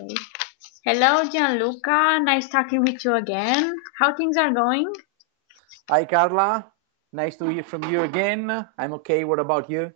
Okay. Hello, Gianluca. Nice talking with you again. How things are going? Hi, Carla. Nice to hear from you again. I'm okay. What about you?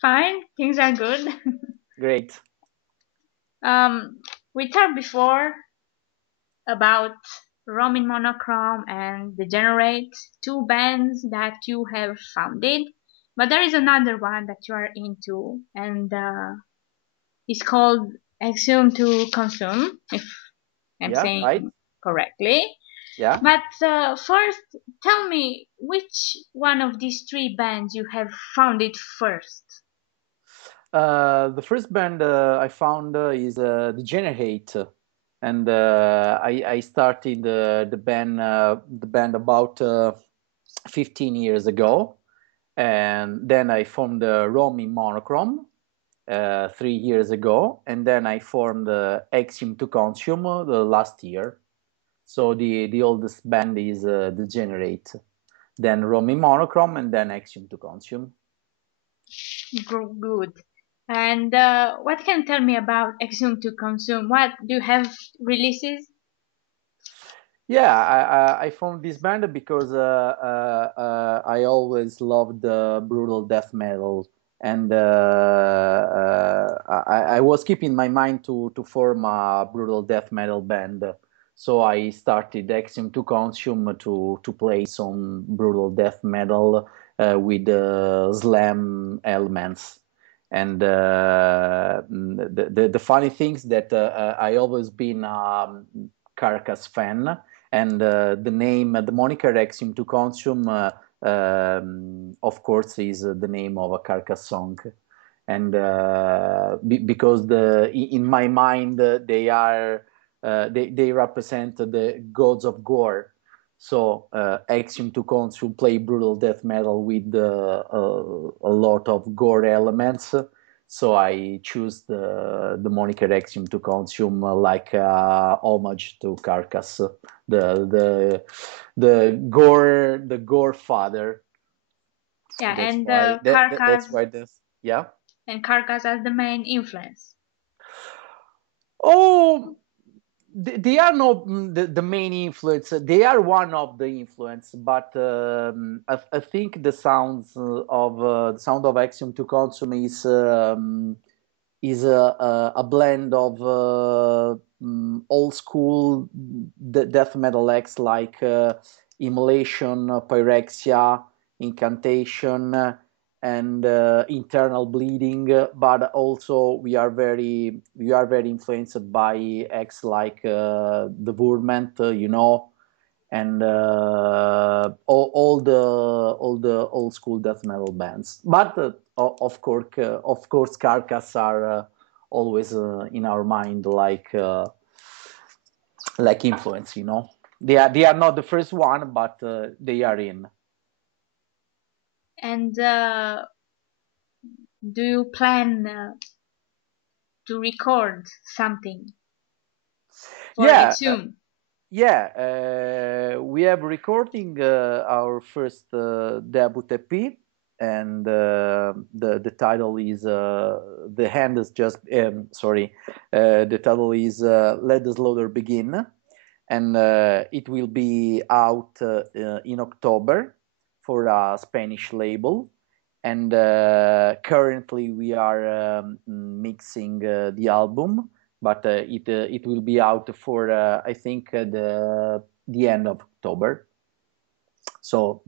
Fine. Things are good. Great. We talked before about In Monochrome and Degenerate, two bands that you have founded, but there is another one that you are into, and it's called Exhume to Consume, if I'm Yeah, saying right? correctly. Yeah. But first, tell me which one of these three bands you have founded first. The first band I found is Degenerate, and I started the band about 15 years ago, and then I formed In Monochrome 3 years ago, and then I formed Exhume to Consume the last year. So the oldest band is Degenerate, then In Monochrome, and then Exhume to Consume. Good. And what can you tell me about Exhume to Consume? What do you have releases? Yeah, I formed this band because I always loved brutal death metal, and I was keeping my mind to form a brutal death metal band. So I started Exim to Consume to play some brutal death metal with slam elements. And the funny things that I always been Carcass fan, and the name, the moniker Exim to Consume, of course, is the name of a Carcass song. And because in my mind they represent the gods of gore. So Exim to Consume play brutal death metal with a lot of gore elements. So I choose the moniker Exim to Consume like homage to Carcass, the gore father. Yeah, That's and why that's Carcass why this. Yeah. and Carcass as the main influence. Oh, they are not the main influence. They are one of the influence, but I think the sound of Axiom to Consume is a blend of old school death metal acts like Immolation, Pyrexia, Incantation, and Internal Bleeding. But also we are very influenced by acts like the Vurment, and all the old school death metal bands. But of course, Carcass are always in our mind, like influence. They are not the first one, but they are in. And do you plan to record something for Yeah. Exhume? Yeah, we have recording our first debut EP, and the title is the hand is just sorry, the title is Let the Slaughter Begin, and it will be out in October for a Spanish label. And currently we are mixing the album, but it will be out for I think the end of October. So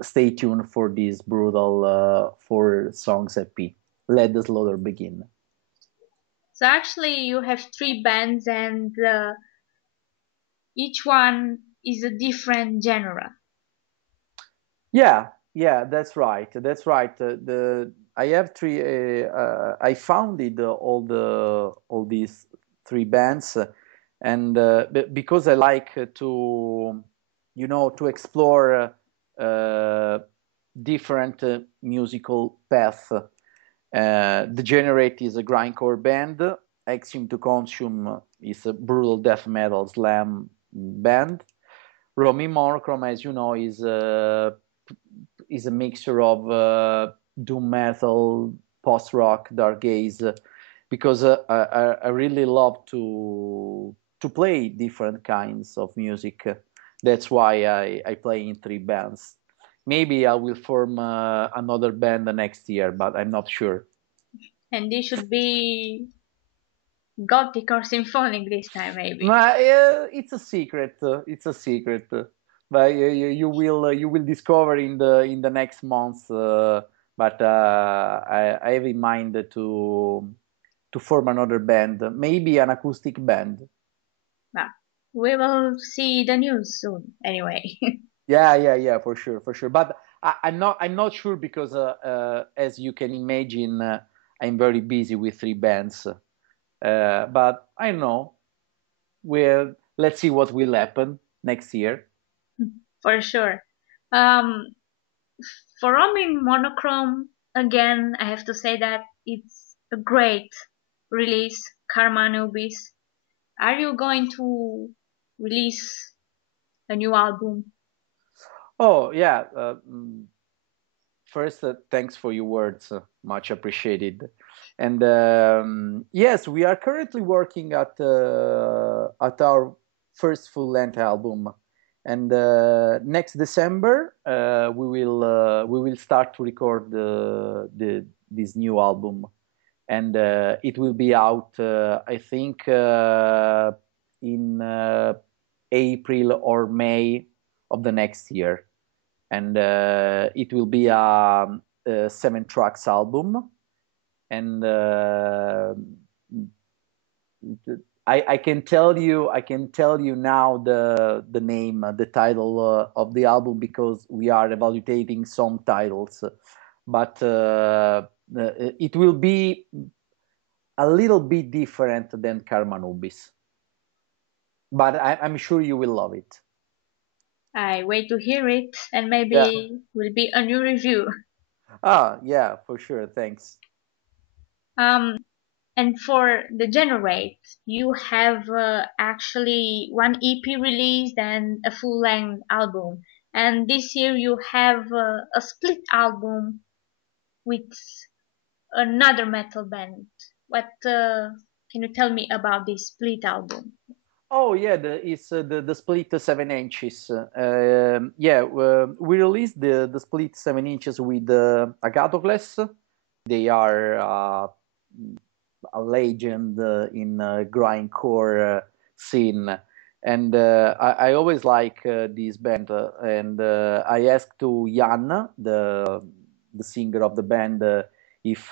stay tuned for this brutal 4 songs EP. Let the slaughter begin. So actually, you have three bands, and each one is a different genre. Yeah, that's right. That's right. The I have three. I founded all these three bands, and because I like to explore different musical paths. Degenerate is a grindcore band. Exim to Consume is a brutal death metal slam band. In Monochrome, as you know, is a mixture of doom metal, post rock, dark gaze, because I really love to play different kinds of music. That's why I play in three bands. Maybe I will form another band the next year, but I'm not sure. And this should be gothic or symphonic this time, maybe. It's a secret. It's a secret. But you will discover in the next months. But I have in mind to form another band, maybe an acoustic band. Well, we will see the news soon, anyway. Yeah, for sure, for sure. But I'm not sure because as you can imagine, I'm very busy with three bands. But I don't know. Well, let's see what will happen next year. For sure. Um, for In Monochrome, again, I have to say that it's a great release, Karma Nubis. Are you going to release a new album? Oh yeah. First, thanks for your words, much appreciated. And yes, we are currently working at our first full-length album, and next December we will start to record this new album, and it will be out I think in April or May of the next year, and it will be a 7 tracks album, and I can tell you now the name, the title of the album, because we are evaluating some titles, but it will be a little bit different than Karma Nubis, but I'm sure you will love it. I wait to hear it, and Yeah. maybe will be a new review. Yeah, for sure. Thanks. Um, and for Degenerate, you have actually one EP released and a full-length album. And this year you have a split album with another metal band. What can you tell me about this split album? Oh yeah, it's the split 7 inches. Yeah, we released the split 7 inches with Agathocles. They are a legend in grindcore scene, and I always like this band. And I asked to Jan, the singer of the band, if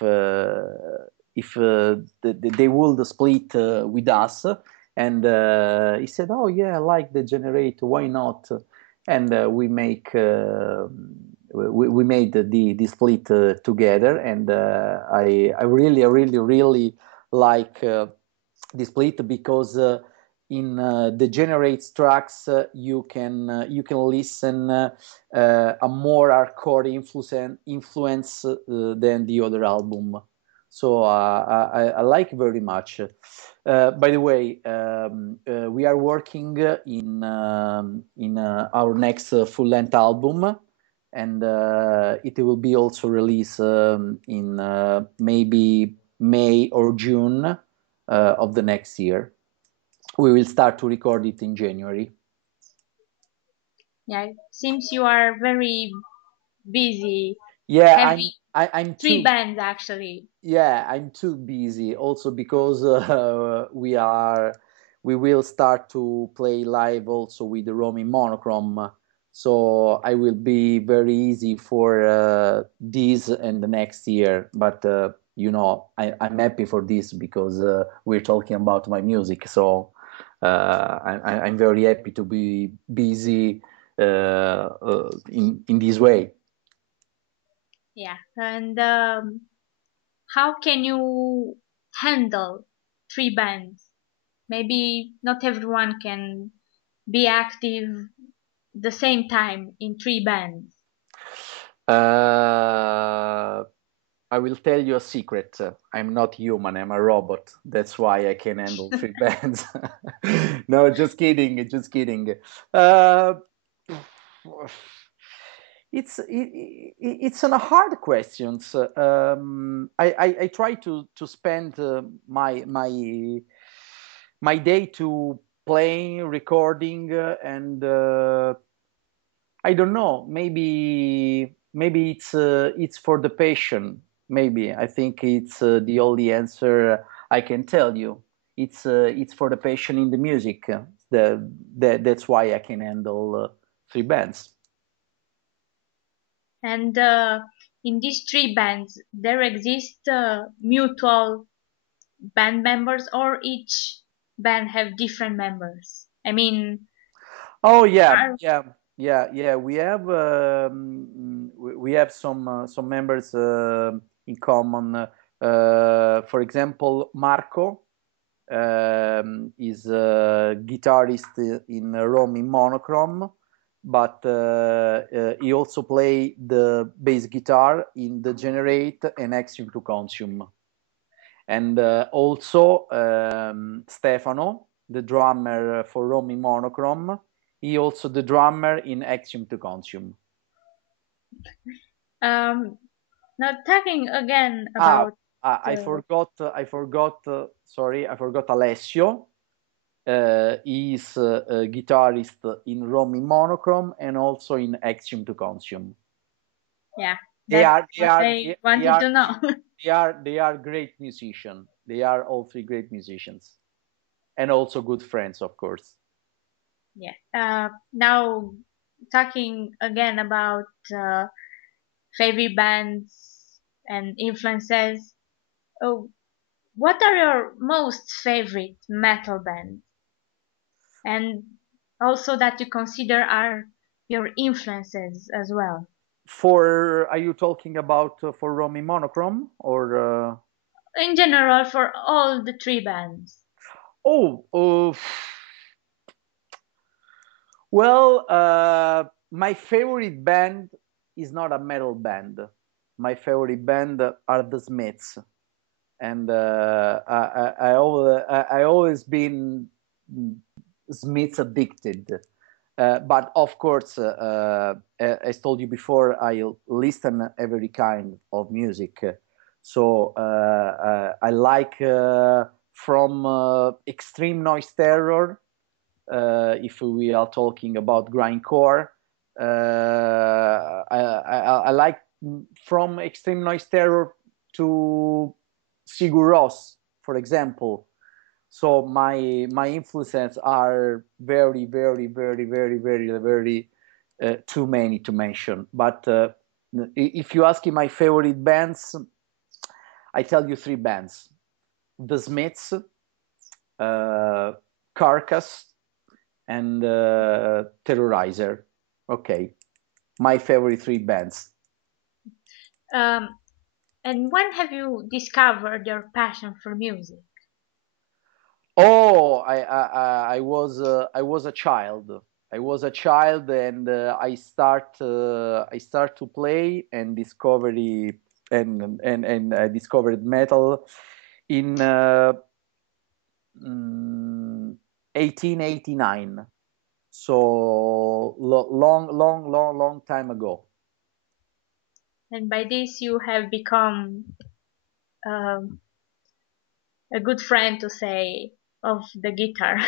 they would split with us, and he said, "Oh yeah, I like Degenerate. Why not?" And we made the split together, and I really like the split because in the Generates tracks you can listen a more hardcore influence than the other album. So I like very much. By the way, we are working in our next full-length album, and it will be also released in maybe May or June of the next year. We will start to record it in January. Yeah, it seems you are very busy Yeah, having I'm three too. bands actually. Yeah, I'm too busy. Also because we will start to play live also with the In Monochrome. So I will be very easy for this and the next year. But I'm happy for this because we're talking about my music. So I'm very happy to be busy in this way. Yeah, and how can you handle three bands? Maybe not everyone can be active the same time in three bands. Uh, I will tell you a secret. I'm not human. I'm a robot. That's why I can handle three bands. No, just kidding. Just kidding. Uh, It's a hard question. I try to spend my day to playing, recording, and I don't know. Maybe it's for the passion. Maybe I think it's the only answer I can tell you. It's for the passion in the music. That's why I can handle three bands. And in these three bands, there exist mutual band members, or each band have different members? I mean, Oh yeah, are yeah. We have some members in common. For example, Marco is a guitarist in Rome in Monochrome, but he also play the bass guitar in Degenerate and Exhume to Consume. And also Stefano, the drummer for Rome in Monochrome, he also the drummer in Exhume to Consume. now talking again Ah, about I forgot. Sorry, I forgot Alessio. He's a guitarist in Rome in Monochrome and also in Exhume to Consume. yeah, They that's are they what are I they, they wanted are to know. they are great musicians. They are all three great musicians and also good friends, of course. Yeah. Now talking again about favorite bands and influences. Oh, what are your most favorite metal bands? And also that you consider are your influences as well. For are you talking about for Rome in Monochrome or? In general, for all the three bands. Oh, well, my favorite band is not a metal band. My favorite band are the Smiths, and I always been Smiths addicted. But of course, as told you before, I listen every kind of music. So I like from extreme noise terror, if we are talking about grindcore. I like from extreme noise terror to Sigur Rós, for example. So my influences are very too many to mention. But if you ask me my favorite bands, I tell you three bands: The Smiths, Carcass, and Terrorizer. Okay, my favorite three bands. Um, and when have you discovered your passion for music? Oh, I was a child. I was a child, and I start to play and discovery and I discovered metal in 1889. So long time ago. And by this, you have become um, a good friend, to say, of the guitar.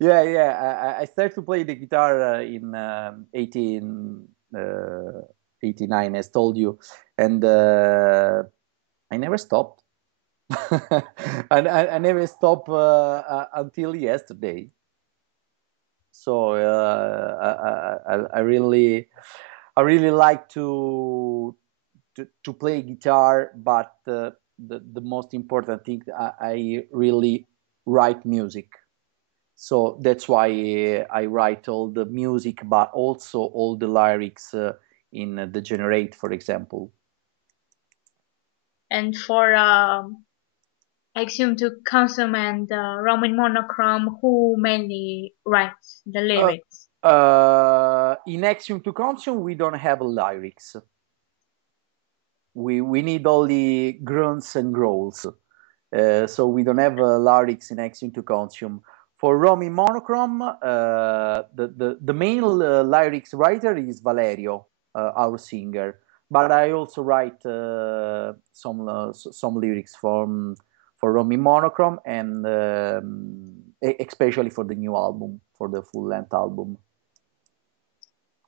Yeah, yeah. I started to play the guitar in 89, as told you, and I never stopped. And I never stopped until yesterday. So I really like to play guitar, but the most important thing, I really write music. So that's why I write all the music, but also all the lyrics in Degenerate, for example. And for Axiom to Consume and Roman Monochrome, who mainly writes the lyrics? In Axiom to Consume, we don't have lyrics. We need only grunts and growls. So we don't have lyrics in Axiom to Consume. For Rome in Monochrome, the main lyrics writer is Valerio, our singer. But I also write some lyrics for Rome in Monochrome, and especially for the new album, for the full length album.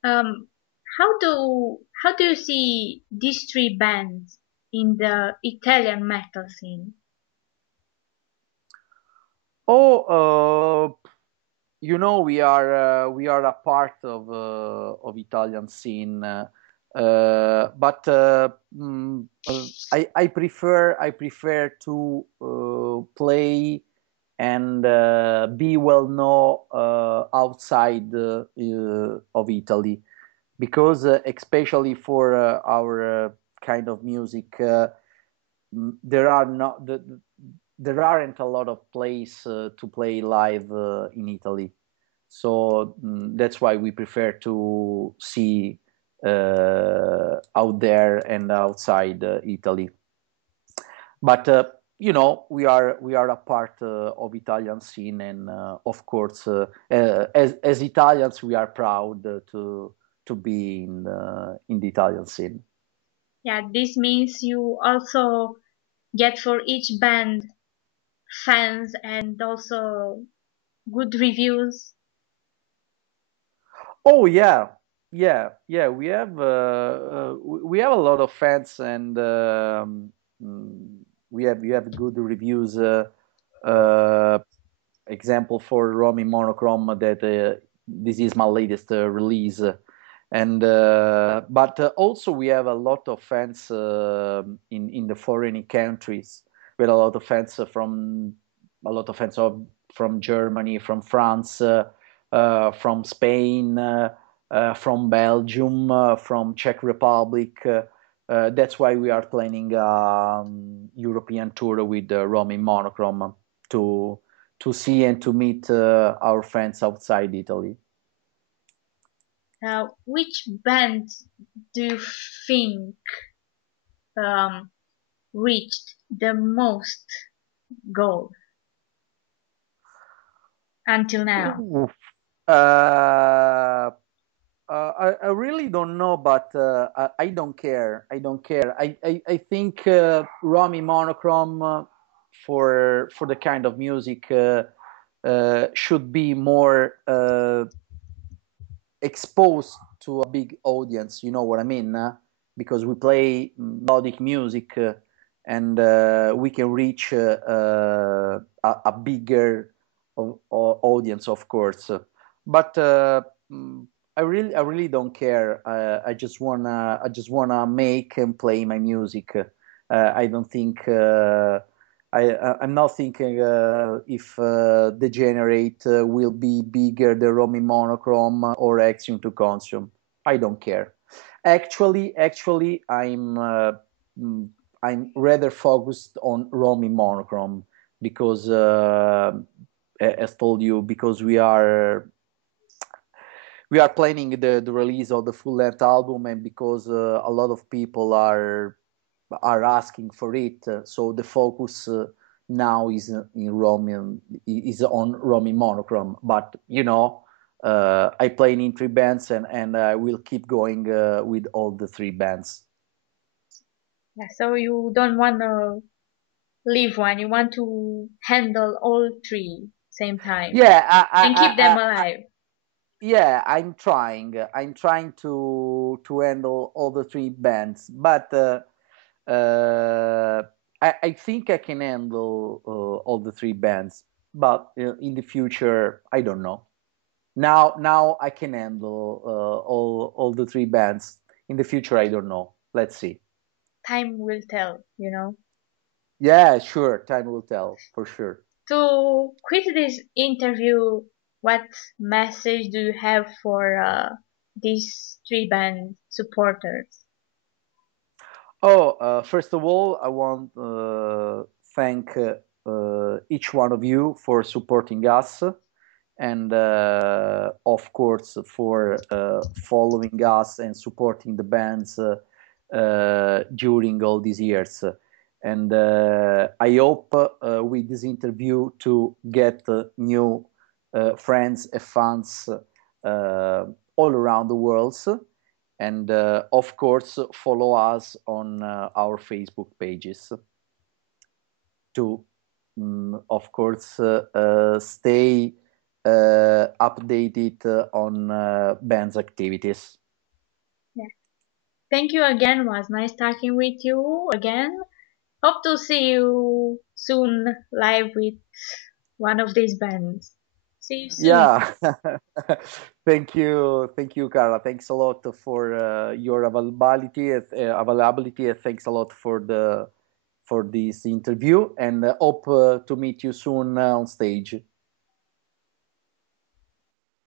How do you see these three bands in the Italian metal scene? Oh, we are a part of Italian scene, but I prefer to play and be well known outside of Italy, because especially for our kind of music, there are not there aren't a lot of places to play live in Italy. So that's why we prefer to see out there and outside Italy. But we are a part of Italian scene, and of course, as Italians, we are proud to be in the Italian scene. Yeah, this means you also get for each band fans and also good reviews. Oh yeah, yeah. We have a lot of fans, and we have good reviews. Uh, Example for Rome in Monochrome, that this is my latest release, and but also we have a lot of fans in the foreign countries. We have a lot of fans from Germany, from France, from Spain, from Belgium, from Czech Republic. That's why we are planning European tour with Rome in Monochrome to see and to meet our friends outside Italy. Which band do you think reached the most goals until now? I really don't know, but I don't care. I don't care. I think Rome in Monochrome, for the kind of music, should be more exposed to a big audience. You know what I mean? Because we play melodic music, and we can reach a bigger audience, of course. But I really don't care. I just wanna make and play my music. I don't think. I'm not thinking if Degenerate will be bigger than Rome in Monochrome or Exhume to Consume. I don't care. Actually, I'm rather focused on Rome in Monochrome, because, as told you, because we are planning the release of the full length album, and because a lot of people are asking for it. So the focus now is on Rome in Monochrome. But I play in three bands, and I will keep going with all the three bands. Yeah, so you don't want to leave one. You want to handle all three same time. Yeah, and keep them alive. Yeah, I'm trying to handle all the three bands, but I think I can handle all the three bands. But in the future, I don't know. Now I can handle all the three bands. In the future, I don't know. Let's see. Time will tell, Yeah, sure. Time will tell, for sure. To quit this interview, what message do you have for these three band supporters? Oh, first of all, I want thank each one of you for supporting us, and of course for following us and supporting the bands during all these years. And I hope with this interview to get new friends and fans all around the world. And of course, follow us on our Facebook pages to, of course, stay updated on band's activities. Yeah. Thank you again. It was nice talking with you again. Hope to see you soon live with one of these bands. See you soon. Yeah. Thank you, Carla. Thanks a lot for your availability. And thanks a lot for this interview, and hope to meet you soon on stage.